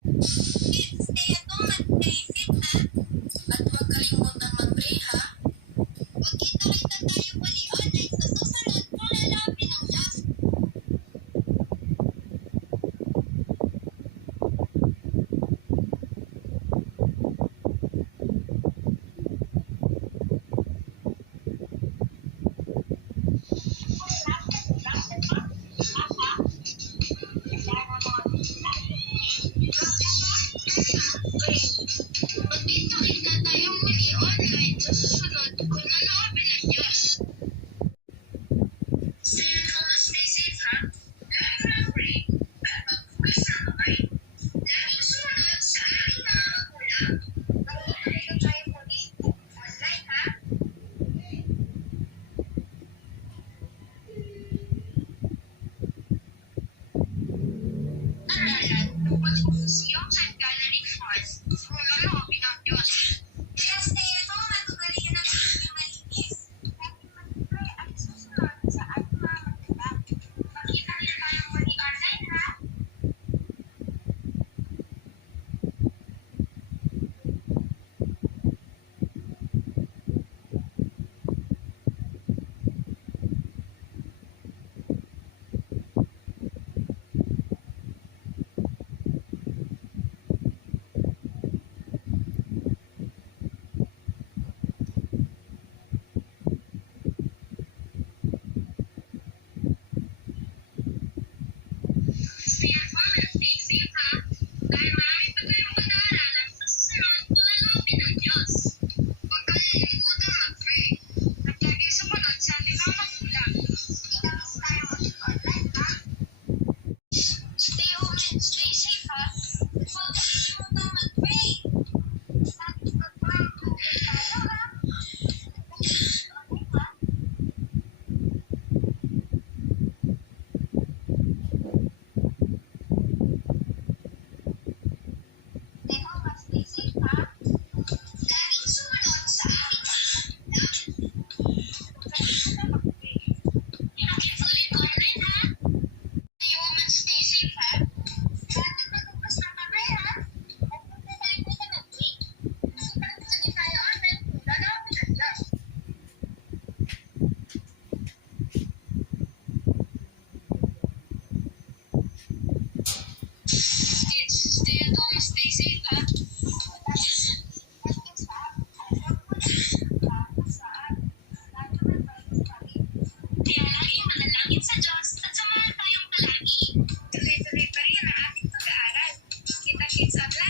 Kids, stay at home at stay fit ha. At huwag kalimutang mag-pray ha. Magkita-kita tayo muli online sa susunod kung lalapin ng Diyos. Magkita-kita tayo muli online sa susunod kung lalapin ng Diyos. Stay at home at stay safe ha. Lagi mag-pray at mag-focus sa kamay. Laging sumunod sa ating mga magulang. Magkita-kita tayo muli online ha. Aralan tungkol sa posisyon sa Gallery Force kung lalapin ng Diyos. Kaya stay at home at ugaliin ang ating malinis. Laging mag-pray at susunod sa ating mga magulang. Magkita-kita tayo muli online ha. Stay at home and stay safe ha. Dahil marami pa tayong pag-aaralan sa susunod kung lalapin ng Diyos. Huwag kalilimutang mag-pray at laging sumunod sa ating mga magulang. Kita-kits tayo ulit online ha. Stay home and stay safe ha. Huwag kalilimutang mag-pray. Laging mag-pray tayo ha. Online ha. Stay home at stay safe ha. Laging sumunod sa ating mga magulang. Kita-kits ulit online ha. Stay home and stay safe ha. Laging magbukas ng kamay ha. At huwag na kalimutan mag-pray. Magkita-kita tayo online kung lalapin ng Diyos. Kids, stay at home and stay safe ha. Kaya laging manalangin sa Diyos at samahan tayong palagi. Tuloy-tuloy pa rin ang ating pag-aaral. Kita-kits online.